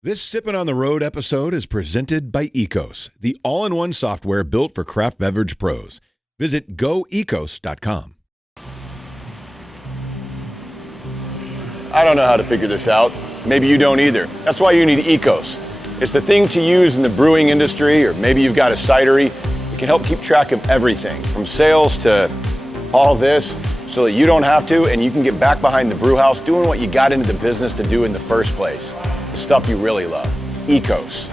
This Sippin' on the Road episode is presented by Ecos, the all-in-one software built for craft beverage pros. Visit goecos.com. I don't know how to figure this out. Maybe you don't either. That's why you need Ecos. It's the thing to use in the brewing industry, or maybe you've got a cidery. It can help keep track of everything, from sales to all this, so that you don't have to, and you can get back behind the brew house doing what you got into the business to do in the first place. The stuff you really love. Ecos.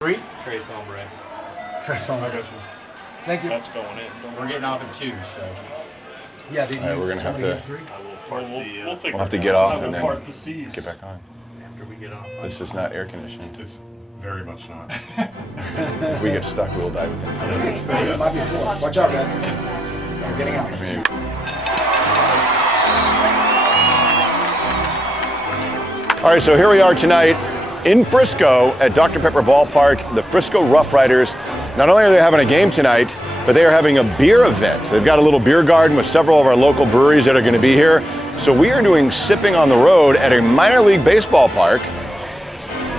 Three? Trace Ombre. Trace on. Thank you. That's going in. We're getting off at 2, so. Yeah, did you? All right, we're gonna have to. We'll We'll have to get off and then get back on. After we get off. This is not air conditioned. It's very much not. If we get stuck, we'll die within 10 minutes. It might be 4. Watch out, guys. I'm getting out. I mean, all right, so here we are tonight in Frisco at Dr. Pepper Ballpark, the Frisco RoughRiders. Not only are they having a game tonight, but they are having a beer event. They've got a little beer garden with several of our local breweries that are going to be here. So we are doing Sipping on the Road at a minor league baseball park.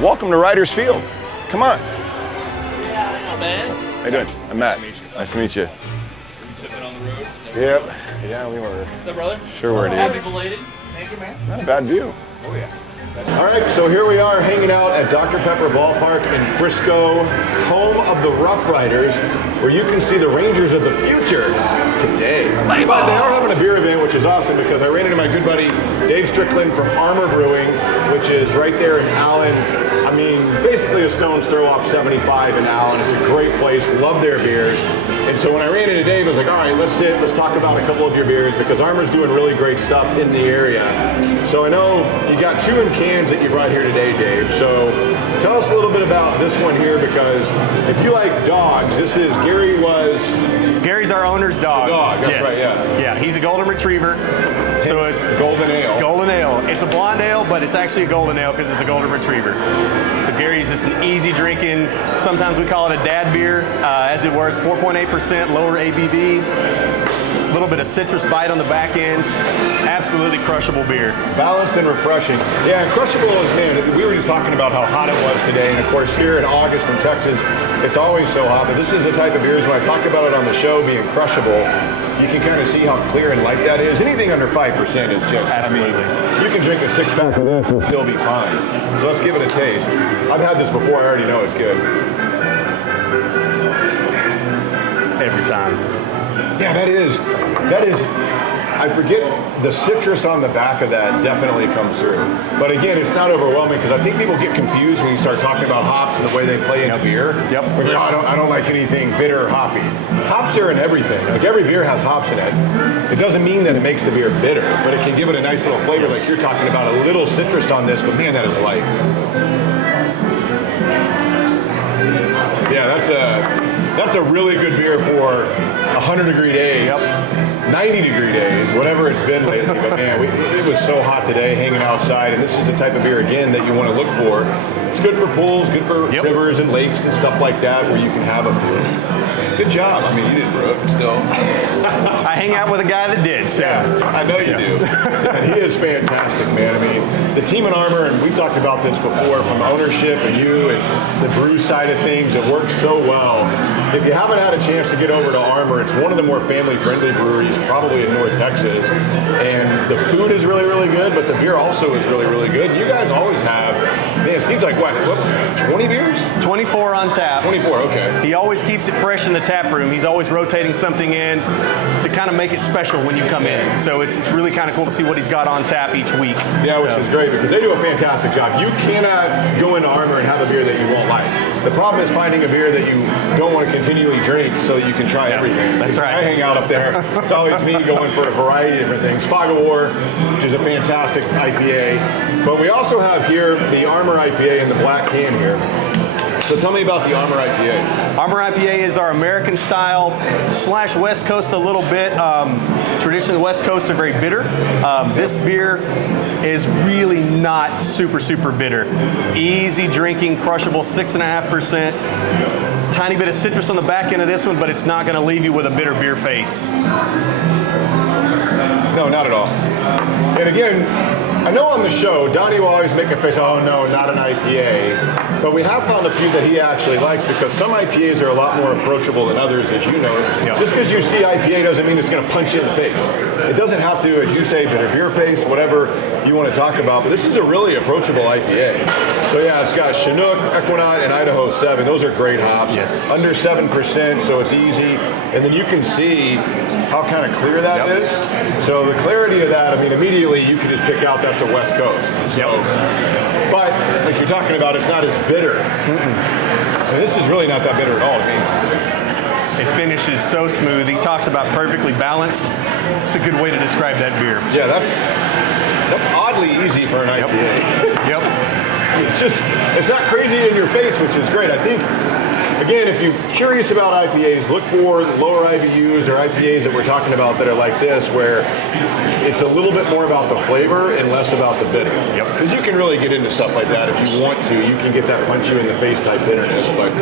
Welcome to Riders Field. Come on. Hello, man. How you doing? I'm Matt. Nice to meet you. Are you sipping on the road? Yep. Yeah, we were. What's up, brother? Sure were, dude. Happy belated. Thank you, man. Not a bad view. Oh, yeah. All right, so here we are hanging out at Dr. Pepper Ballpark in Frisco, home of the RoughRiders, where you can see the Rangers of the future today. But they are having a beer event, which is awesome because I ran into my good buddy Dave Strickland from Revolver Brewing, which is right there in Allen. I mean, basically a stone's throw off 75 in Allen. It's a great place, love their beers. And so when I ran into Dave, I was like, all right, let's talk about a couple of your beers because Armour's doing really great stuff in the area. So I know you got 2 in cans that you brought here today, Dave. So tell us a little bit about this one here because if you like dogs, this is Gary's our owner's dog. The dog, that's yes. right, yeah. Yeah, he's a golden retriever. So it's Golden Ale. Golden Ale. It's a blonde ale, but it's actually a golden ale because it's a golden retriever. So Gary's just an easy drinking, sometimes we call it a dad beer, as it were. It's 4.8%, lower ABV. A little bit of citrus bite on the back ends. Absolutely crushable beer. Balanced and refreshing. Yeah, crushable is, man, we were just talking about how hot it was today, and of course here in August in Texas, it's always so hot, but this is the type of beers, when I talk about it on the show being crushable, you can kind of see how clear and light that is. Anything under 5% is just, Absolutely. I mean, you can drink a 6-pack of this and still be fine. So let's give it a taste. I've had this before, I already know it's good. Every time. Yeah, that is, I forget, the citrus on the back of that definitely comes through. But again, it's not overwhelming because I think people get confused when you start talking about hops and the way they play in a beer. Yep. When you're, I don't like anything bitter or hoppy. Hops are in everything. Like every beer has hops in it. It doesn't mean that it makes the beer bitter, but it can give it a nice little flavor like you're talking about, a little citrus on this, but man, that is light. Yeah, that's a really good beer for 100-degree days, 90-degree days, whatever it's been lately. But man, it was so hot today hanging outside, and this is the type of beer, again, that you want to look for. It's good for pools, good for rivers and lakes and stuff like that where you can have a few. Good job. I mean, you didn't brew it, but still. I hang out with a guy that did, so. Yeah, I know you do. And he is fantastic, man. I mean, the team in Armour, and we've talked about this before, from ownership and you and the brew side of things, it works so well. If you haven't had a chance to get over to Armour, it's one of the more family-friendly breweries probably in North Texas. And the food is really, really good, but the beer also is really, really good. And you guys always have, man, it seems like what 20 beers? 24 on tap. 24, okay. He always keeps it fresh in the tap room. He's always rotating something in to kind of make it special when you come in. So it's really kind of cool to see what he's got on tap each week. Yeah, which is great because they do a fantastic job. You cannot go into Armour and have a beer that you won't like. The problem is finding a beer that you don't want to continually drink so that you can try everything. That's right. I hang out up there. It's always me going for a variety of different things. Fog of War, which is a fantastic IPA. But we also have here the Armour IPA in the black can here. So tell me about the Armour IPA. Armour IPA is our American style / West Coast a little bit. Traditionally, the West Coast are very bitter. This beer is really not super bitter. Easy drinking, crushable, 6.5%. Tiny bit of citrus on the back end of this one, but it's not going to leave you with a bitter beer face. No, not at all. And again, I know on the show, Donnie will always make a face, oh no, not an IPA. But we have found a few that he actually likes because some IPAs are a lot more approachable than others, as you know. Yep. Just because you see IPA doesn't mean it's going to punch you in the face. It doesn't have to, as you say, bitter beer face, whatever you want to talk about. But this is a really approachable IPA. So yeah, it's got Chinook, Equinox, and Idaho 7. Those are great hops. Yes. Under 7%, so it's easy. And then you can see how kind of clear that is. So the clarity of that, I mean, immediately you can just pick out that's a West Coast. So, but like you're talking about, it's not as bitter. I mean, this is really not that bitter at all to me. It finishes so smooth. He talks about perfectly balanced. It's a good way to describe that beer. Yeah, that's oddly easy for an IPA. Yep. It's not crazy in your face, which is great. I think, again, if you're curious about IPAs, look for lower IBUs or IPAs that we're talking about that are like this, where it's a little bit more about the flavor and less about the bitter. Yep. Because you can really get into stuff like that if you want to. You can get that punch you in the face type bitterness, but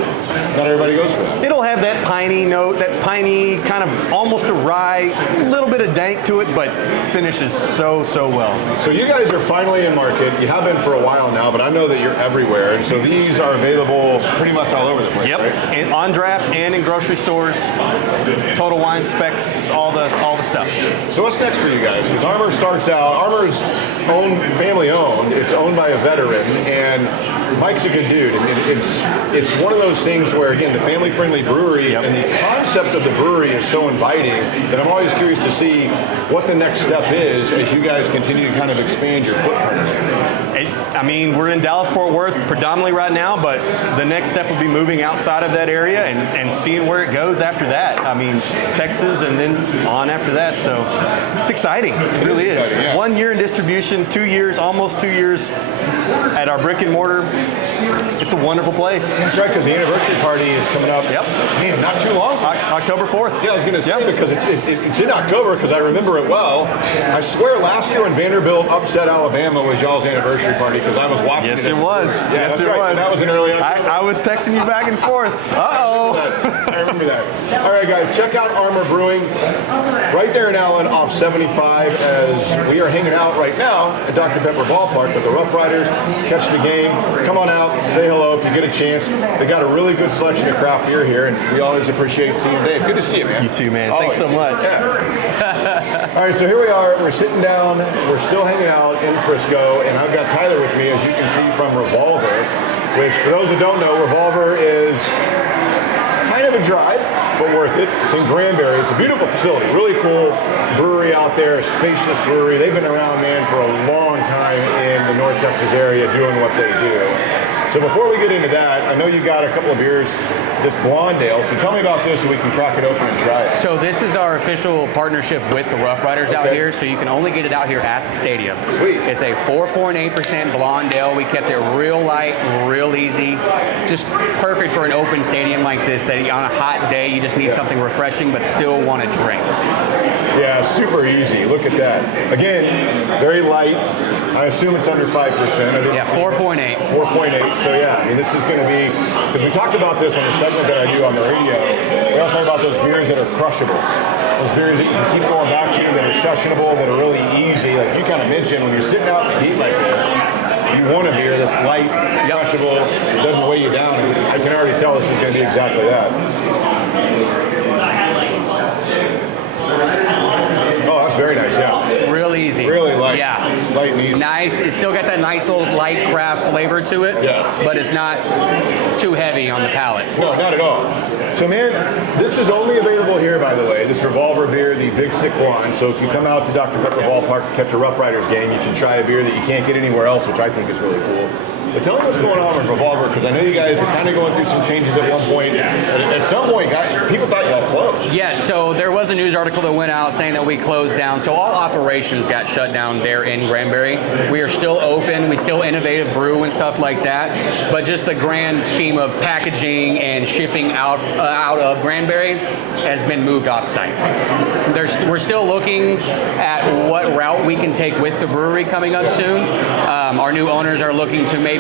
not everybody goes for that. It'll have that piney note, that piney kind of almost a rye, little bit of dank to it, but finishes so well. So you guys are finally in market. You have been for a while now, but I know that you're everywhere. And so these are available pretty much all over the place, Yep. right? And on draft and in grocery stores, Total Wine specs, all the stuff. So what's next for you guys? Because Armour starts out, Armour's family owned. It's owned by a veteran, and Mike's a good dude. And it's one of those things where, again, the family-friendly brewery and the concept of the brewery is so inviting that I'm always curious to see what the next step is as you guys continue to kind of expand your footprint. I mean, we're in Dallas-Fort Worth predominantly right now, but the next step will be moving outside of that area and seeing where it goes after that. I mean, Texas and then on after that. So it's exciting. It really is. Exciting, yeah. 1 year in distribution, 2 years, almost 2 years at our brick and mortar. It's a wonderful place. That's right, because the anniversary party is coming up. Yep. Man, not too long. October 4th. Yeah, I was going to say, because it's in October, because I remember it well. I swear last year when Vanderbilt upset Alabama was y'all's anniversary party, because I was watching Yes, it. it was. Yeah, Yes, that's it right. was. And that was in early October. I was texting you back and forth. Uh-oh. I remember that. All right, guys, check out Armour Brewing right there in Allen off 75 as we are hanging out right now at Dr. Pepper Ballpark with the RoughRiders. Catch the game. Come on out. Say hello if you get a chance. They got a really good selection of craft beer here, and we always appreciate seeing Dave. Good to see you, man. You too, man. Thanks so much. Yeah. All right, so here we are. We're sitting down. We're still hanging out in Frisco, and I've got Tyler with me, as you can see, from Revolver, which, for those who don't know, Revolver is kind of a drive, but worth it. It's in Granbury. It's a beautiful facility. Really cool brewery out there, a spacious brewery. They've been around, man, for a long time in the North Texas area doing what they do. So before we get into that, I know you got a couple of beers, this blonde ale. So tell me about this so we can crack it open and try it. So this is our official partnership with the RoughRiders out here. So you can only get it out here at the stadium. Sweet. It's a 4.8% blonde ale. We kept it real light, real easy. Just perfect for an open stadium like this, that on a hot day you just need something refreshing but still want to drink. Yeah, super easy. Look at that. Again, very light. I assume it's under 5%. Yeah, 4.8. 4.8. So yeah, I mean, this is going to be, because we talked about this on the segment that I do on the radio. We also talk about those beers that are crushable. Those beers that you can keep going back to, that are sessionable, that are really easy. Like you kind of mentioned, when you're sitting out in the heat like this, you want a beer that's light, crushable, doesn't weigh you down. And I can already tell this is going to be exactly that. Oh, that's very nice, yeah. Real easy. Really light. Yeah. Light and easy. Nice. It's still got that nice little light craft flavor to it. Yeah. But it's not too heavy on the palate. No, not at all. So, man, this is only available here, by the way, this Revolver beer, the Big Stick Blonde. So if you come out to Dr. Pepper Ballpark to catch a RoughRiders game, you can try a beer that you can't get anywhere else, which I think is really cool. But tell me what's going on with Revolver, because I know you guys were kind of going through some changes at one point. At some point, guys, people thought you all closed. Yes, so there was a news article that went out saying that we closed down. So all operations got shut down there in Granbury. We are still open. We still innovative brew and stuff like that. But just the grand scheme of packaging and shipping out of Granbury has been moved off-site. We're still looking at what route we can take with the brewery coming up soon. Our new owners are looking to maybe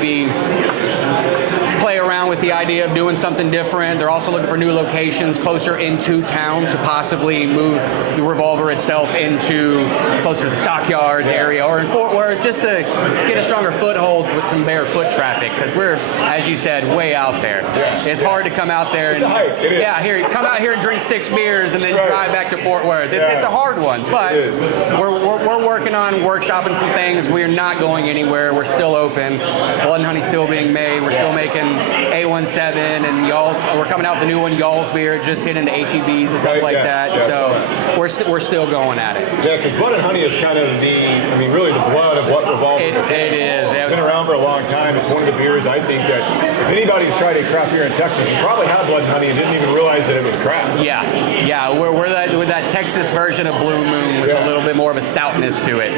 play around with the idea of doing something different. They're also looking for new locations closer into town to possibly move the Revolver itself into closer to the Stockyards area or in Fort Worth, just just to get a stronger foothold with some bear foot traffic, because we're, as you said, way out there. It's hard to come out there and come out here and drink 6 beers and then drive back to Fort Worth. It's a hard one, but we're working on workshopping some things. We're not going anywhere. We're still open. Blood and Honey's still being made. We're still making A17 and Y'all's. We're coming out with the new one, Y'all's beer, just hitting the HEBs and stuff like that. So we're still going at it. Yeah, because Blood and Honey is kind of really the blood of what Revolver is. It is. It's been around for a long time. It's one of the beers I think that if anybody's tried a craft beer in Texas, you probably had Blood and Honey and didn't even realize that it was craft. Yeah. We're that Texas version of Blue Moon with a little bit more of a stoutness to it.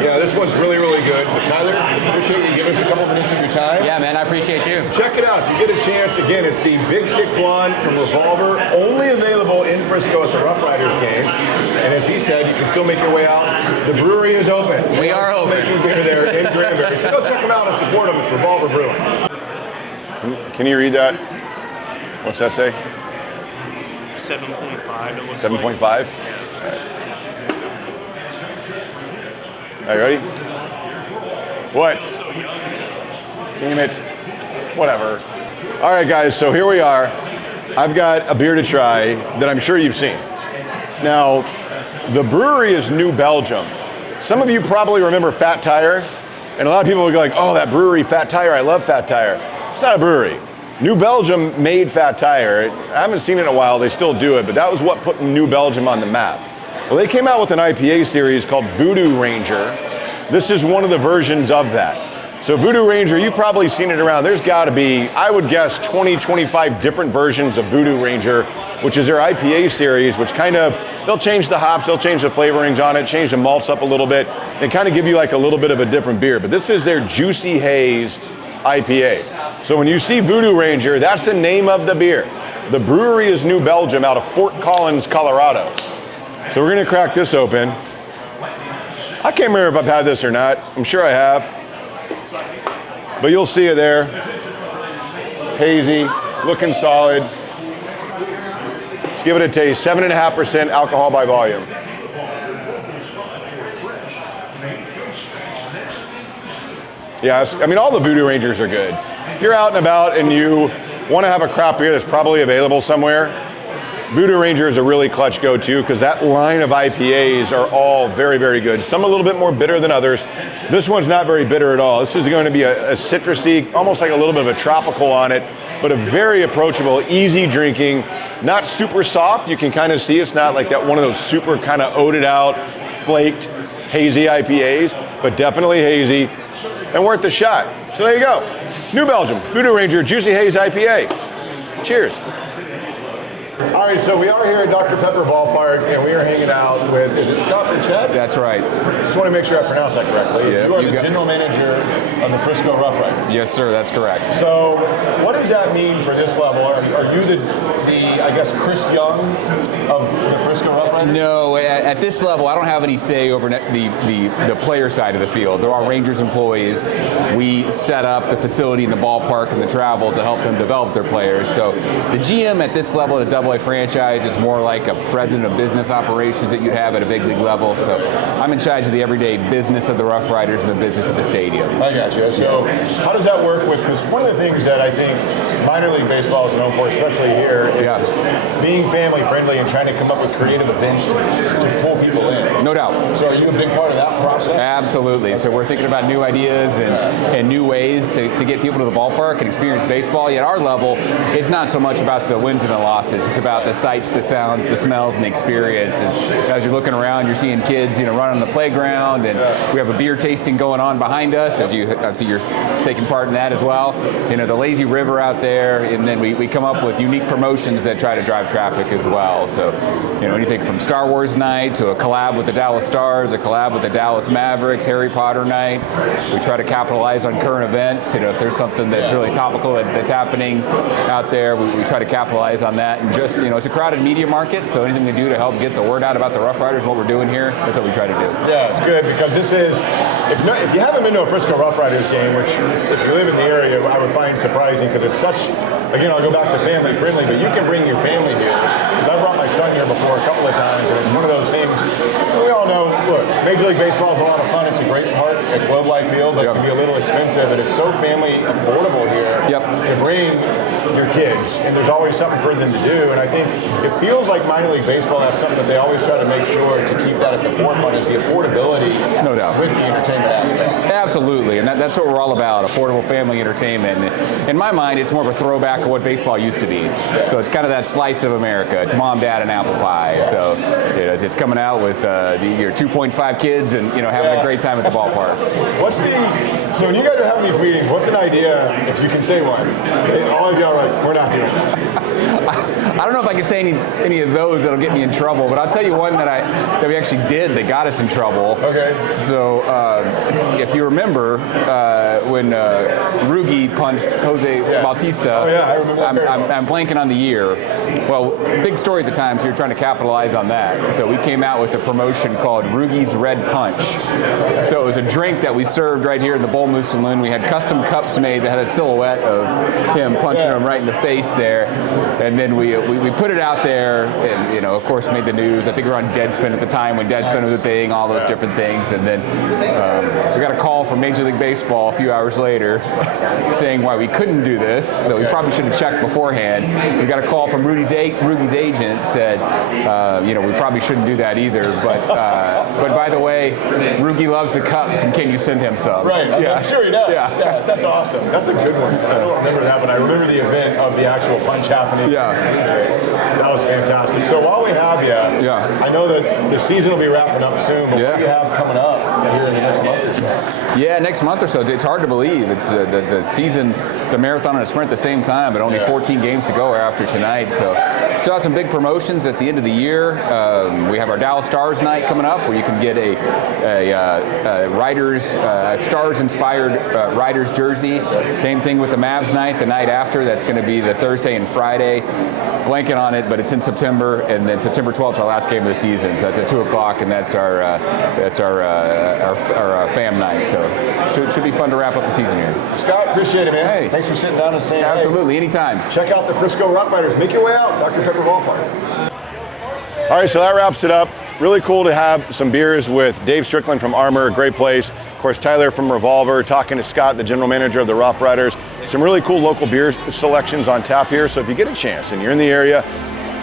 Yeah, this one's really, really good. But Tyler, appreciate you giving us a couple minutes of your time. Yeah, man, I appreciate you. Check it out. If you get a chance, again, it's the Big Stick Blonde from Revolver, only available in Frisco at the RoughRiders game. And as he said, you can still make your way out. The brewery is open. We are open. Making beer there in Granbury. So go check them out and support them. It's Revolver Brewing. Can you read that? What's that say? 7.5. 7.5? Are you ready? What? Damn it. Whatever. All right, guys, so here we are. I've got a beer to try that I'm sure you've seen. Now, the brewery is New Belgium. Some of you probably remember Fat Tire, and a lot of people will go like, oh, that brewery, Fat Tire, I love Fat Tire. It's not a brewery. New Belgium made Fat Tire. I haven't seen it in a while, they still do it, but that was what put New Belgium on the map. Well, they came out with an IPA series called Voodoo Ranger. This is one of the versions of that. So Voodoo Ranger, you've probably seen it around. There's gotta be, I would guess, 20, 25 different versions of Voodoo Ranger, which is their IPA series, which kind of, they'll change the hops, they'll change the flavorings on it, change the malts up a little bit, and kind of give you like a little bit of a different beer. But this is their Juicy Haze IPA. So when you see Voodoo Ranger, that's the name of the beer. The brewery is New Belgium out of Fort Collins, Colorado. So we're gonna crack this open. I can't remember if I've had this or not. I'm sure I have. But you'll see it there. Hazy, looking solid. Let's give it a taste. 7.5% alcohol by volume. Yeah, I mean, all the Voodoo Rangers are good. If you're out and about and you wanna have a craft beer that's probably available somewhere, Voodoo Ranger is a really clutch go-to because that line of IPAs are all very, very good. Some a little bit more bitter than others. This one's not very bitter at all. This is going to be a citrusy, almost like a little bit of a tropical on it, but a very approachable, easy drinking, not super soft. You can kind of see it's not like that one of those super kind of oated out, flaked, hazy IPAs, but definitely hazy and worth the shot. So there you go. New Belgium, Voodoo Ranger, Juicy Haze IPA. Cheers. All right, so we are here at Dr. Pepper Ballpark, and we are hanging out with, is it Scott Burchett? That's right. Just want to make sure I pronounce that correctly. Yeah, you are the general manager of the Frisco RoughRiders. Yes, sir, that's correct. So what does that mean for this level? Are you the I guess, Chris Young of the Frisco RoughRiders? No, at this level, I don't have any say over the player side of the field. There are Rangers employees. We set up the facility and the ballpark and the travel to help them develop their players. So the GM at this level of the AA franchise is more like a president of business operations that you'd have at a big league level. So I'm in charge of the everyday business of the RoughRiders and the business of the stadium. I got you. So how does that work with, because one of the things that I think minor league baseball is known for, especially here, is being family friendly and trying to come up with creative events to pull people in. No doubt. So are you a big part of that process? Absolutely. So we're thinking about new ideas and new ways to get people to the ballpark and experience baseball. Yet our level, it's not so much about the wins and the losses. It's about the sights, the sounds, the smells, and the experience. And as you're looking around, you're seeing kids, running on the playground, and we have a beer tasting going on behind us. As I see you're taking part in that as well. The lazy river out there, and then we come up with unique promotions that try to drive traffic as well. So, anything from Star Wars Night to a collab with the Dallas Stars, a collab with the Dallas Mavericks, Harry Potter Night. We try to capitalize on current events. If there's something that's really topical that's happening out there, we try to capitalize on that. And just, it's a crowded media market, so anything we do to help get the word out about the RoughRiders, what we're doing here, that's what we try to do. Yeah, it's good because this is, if you haven't been to a Frisco RoughRiders RoughRiders game, which if you live in the area, I would find surprising because it's such, again, I'll go back to family friendly, but you can bring your family here. Because I brought my son here before a couple of times, and it's one of those things, we all know, look, Major League Baseball is a lot of fun. It's a great park at Globe Life Field, but it can be a little expensive, and it's so family affordable here to bring your kids, and there's always something for them to do. And I think it feels like minor league baseball has something that they always try to make sure to keep that at the forefront is the affordability No doubt. with the entertainment aspect. Absolutely, and that's what we're all about, affordable family entertainment. And in my mind, it's more of a throwback of what baseball used to be. So it's kind of that slice of America. It's mom, dad, and apple pie. So it's coming out with your 2.5 kids and having a great time at the ballpark. So when you guys are having these meetings, what's an idea, if you can say one? All of you are like, we're not doing it. I don't know if I can say any of those that'll get me in trouble, but I'll tell you one that we actually did that got us in trouble. Okay. So if you remember when Rugi punched Jose Bautista, Oh yeah, I remember that. I'm blanking on the year. Well, big story at the time, so we were trying to capitalize on that. So we came out with a promotion called Rugi's Red Punch. So it was a drink that we served right here in the Bull Moose Saloon. We had custom cups made that had a silhouette of him punching him right in the face there. And then we put it out there and, of course, made the news. I think we were on Deadspin at the time when Deadspin was a thing, all those different things. And then we got a call from Major League Baseball a few hours later saying why we couldn't do this. So we probably should have checked beforehand. We got a call from Rugi's agent said, we probably shouldn't do that either. But by the way, Rugi loves the cups, and can you send him some? Right. Yeah. I'm sure he does. Yeah. That's awesome. That's a good one. I don't remember that, but I remember the event of the actual punch happening. Yeah. That was fantastic. So while we have you, I know that the season will be wrapping up soon, but what do you have coming up here in the next month or so? Yeah, next month or so. It's hard to believe. It's the season. It's a marathon and a sprint at the same time, but only 14 games to go after tonight. So still have some big promotions at the end of the year. We have our Dallas Stars night coming up, where you can get a Riders Stars-inspired Riders jersey. Same thing with the Mavs night, the night after. That's going to be the Thursday and Friday. Blanking on it, but it's in September, and then September 12th is our last game of the season. So it's at 2:00, and that's our fam night. So should be fun to wrap up the season here. Scott, appreciate it, man. Hey. Thanks for sitting down and saying Absolutely, anytime. Check out the Frisco RoughRiders. Make your way out, Dr. Pepper Ballpark. All right, so that wraps it up. Really cool to have some beers with Dave Strickland from Armor, a great place. Of course, Tyler from Revolver, talking to Scott, the general manager of the RoughRiders. Some really cool local beer selections on tap here. So if you get a chance and you're in the area,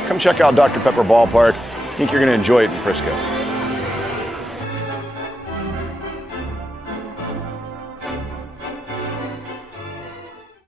come check out Dr. Pepper Ballpark. I think you're going to enjoy it in Frisco.